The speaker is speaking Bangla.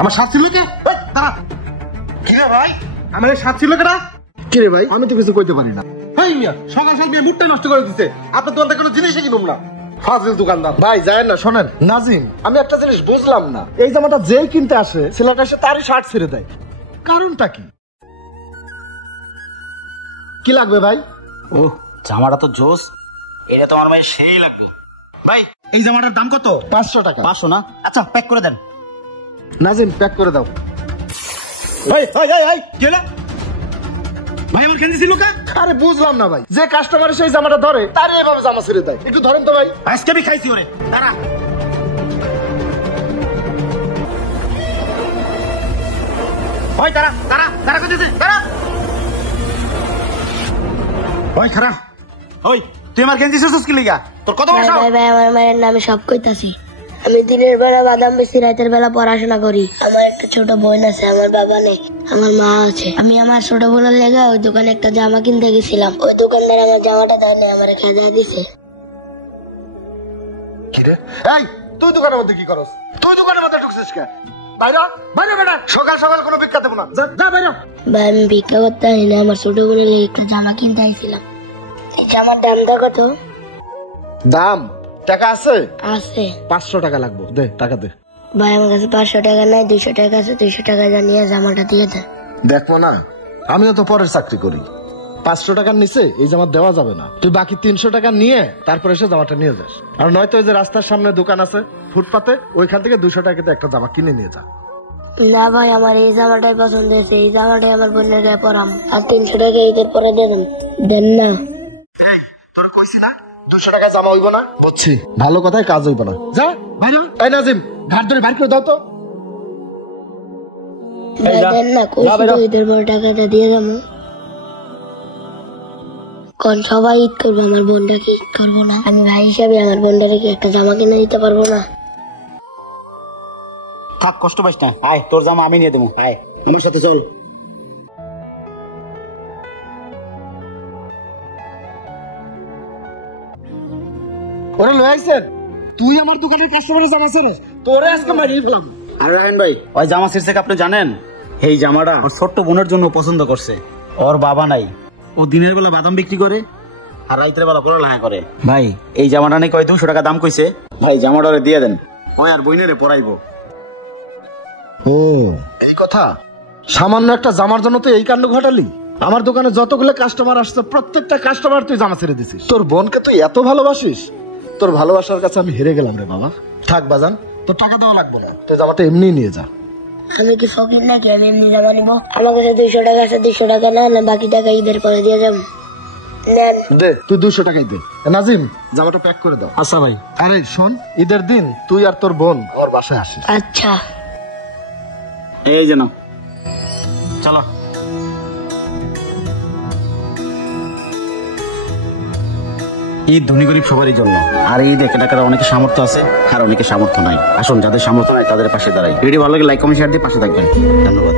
আমার সাথ ছিল কে? কি রে ভাই, আমার সাথ ছিল কেনা? কি রে ভাই, আমি তো কিছু কইতে পারি না। হেই মিয়া, সকাল সকাল মিয়া মুডটাই নষ্ট করে দিছে। আপনার দোকানটা কোনো জিনিসই কিনুম না, ফাজিল দোকানদার। ভাই যায় না, শোনেন নাজিম, আমি একটা জিনিস বুঝলাম না, এই জামাটা যেই কিনতে আসে ছেলেটা এসে তারই শার্ট ছেড়ে দেয়, কারণটা কি? কি লাগবে ভাই? ও জামাটা তো জোস, এটা তো আমার ভাই সেই লাগবে। ভাই এই জামাটার দাম কত? 500 টাকা। 500 না? আচ্ছা প্যাক করে দেন। নাজিম প্যাক করে দাও। ভাই ভাই ভাই ভাই কি হলো? ভাই আমার কেন দিছিল কা? আরে বুঝলাম না ভাই, যে কাস্টমার সেই জামাটা ধরে তারই এভাবে জামা ছেড়ে দেয়, একটু ধরেন তো ভাই। আজকে আমি খাইছি ওরে, দাঁড়া। ভাই দাঁড়া দাঁড়া দাঁড়া করতেছে, দাঁড়া। ভাই খারাপ। ওই তুই আমার গেঞ্জি শেষ কি লিগা? তোর কত বয়স? ভাই ভাই আমার মায়ের নামে সব কইতাছি। আমি দিনের বেলা বাদাম বেশি, রাতের বেলা পড়াশোনা করি। আমার একটা ছোট বোন আছে, আমার বাবা নেই, আমার মা আছে। আমি আমার ছোট বোনের লেগে ওই দোকানে একটা জামা কিনতে গেছিলাম। ওই দোকানদার আমার জামাটা দেয়নি, আমার খেজা দিছে। কি রে? এই তুই দোকানের মধ্যে কি করস? তুই দোকানের মধ্যে ঢুকছিস কে? বাইরে বাইরে বেটা, সকাল সকাল কোনো ভিক্ষা দেব না, যা যা বাইরে। ভাই আমি ভিক্ষা করতে আই না, আমার ছোট বোনের লেগে একটা জামা কিনতে আইছিলাম। এই জামার দামটা কত? দাম? টাকা আছে? আছে। 500 টাকা লাগবে, দে টাকা দে। ভাই আমার কাছে 500 টাকা নাই, 200 টাকা আছে। 200 টাকা জানিয়ে জামাটা দিয়ে দেন। দেখবো না, আমিও তো পরের চাকরি করি, 500 টাকার নিচে এই জামা দেওয়া যাবে না। তুই বাকি 300 টাকা নিয়ে তারপরে এসে জামাটা নিয়ে যাস। আর নয়তো ওই যে রাস্তার সামনে দোকান আছে ফুটপাতে, ওইখান থেকে 200 টাকাতে একটা জামা কিনে নিয়ে যা। না ভাই আমার এই জামাটাই পছন্দ হয়েছে, এই জামাটাই আমার বোনের গায়ে পরাম। আর 300 টাকা ঈদের পরে দিয়ে দেন। দেন না? 200 টাকা জামা হইব না? বুঝছি, ভালো কথায় কাজ হইব না, যা বাইরে। এই নাজিম, ঘাট ধরে বাইর করে দাও তো। দেন না, ঈদের পরে টাকাটা দিয়ে যাবো। কোন সবাই ঈদ করবো, আমার বোনটাকে ঈদ করবো না? আমি ভাই হিসাবে আমার বোনটাকে একটা জামা কিনে দিতে পারবো না? থাক কষ্ট পাইস না, আয় তোর জামা আমি নিয়ে দেবো, আয় আমার সাথে চল। ওরে লয়ে আইছেন, তুই আমার দোকানের কাস্টমারের জামা ছেড়ে তোরে আজকে মারিয়ে ফেলাম। আরে রাহেন ভাই, ওই জামা ছিঁড়ছে আপনি জানেন? এই জামাটা ওর ছোট্ট বোনের জন্য পছন্দ করছে। ওর বাবা নাই, ও দিনের বেলা বাদাম বিক্রি করে আর রাতের বেলা পড়ালেখা করে। ভাই এই জামাটা নাকি 200 টাকা দাম কইছে, ভাই জামাটা ওরে দিয়ে দেন, ওই আর বইনেরে পরাইবো। ও এই কথা, সামান্য একটা জামার জন্য তুই এই কাণ্ড ঘটালি? আমার দোকানে যতগুলো কাস্টমার আসছে প্রত্যেকটা কাস্টমার তুই জামা ছেড়ে দিছিস। তোর বোনকে তুই এত ভালোবাসিস? তোর ভালোবাসার কাছে আমি হেরে গেলাম রে বাবা। থাক বাজান, তোর টাকা দেওয়া লাগবে না, তুই জামাটা এমনি নিয়ে যা। আমি কি ফকির নাকি আমি এমনি জামা নিবো? আমার কাছে 200 টাকা আছে, 200 টাকা না বাকি টাকা ঈদের পরে দিয়ে যাবো। নেন। দে, তুই 200 টাকাই দে। নাজিম জামাটা প্যাক করে দাও। আচ্ছা ভাই। আরে শোন, ঈদের দিন তুই আর তোর বোন ওর বাসায় আসিস। আচ্ছা এই যেন চলো। ঈদ ধনী গরিব সবারই জন্য, আর ঈদ কেনাকাটা অনেকে সামর্থ্য আছে আর অনেকে সামর্থ্য নাই। আসুন যাদের সামর্থ্য নাই তাদের পাশে দাঁড়াই। ভিডিও ভালো লাগে লাইক কমেন্ট শেয়ার দিয়ে পাশে থাকবেন। ধন্যবাদ।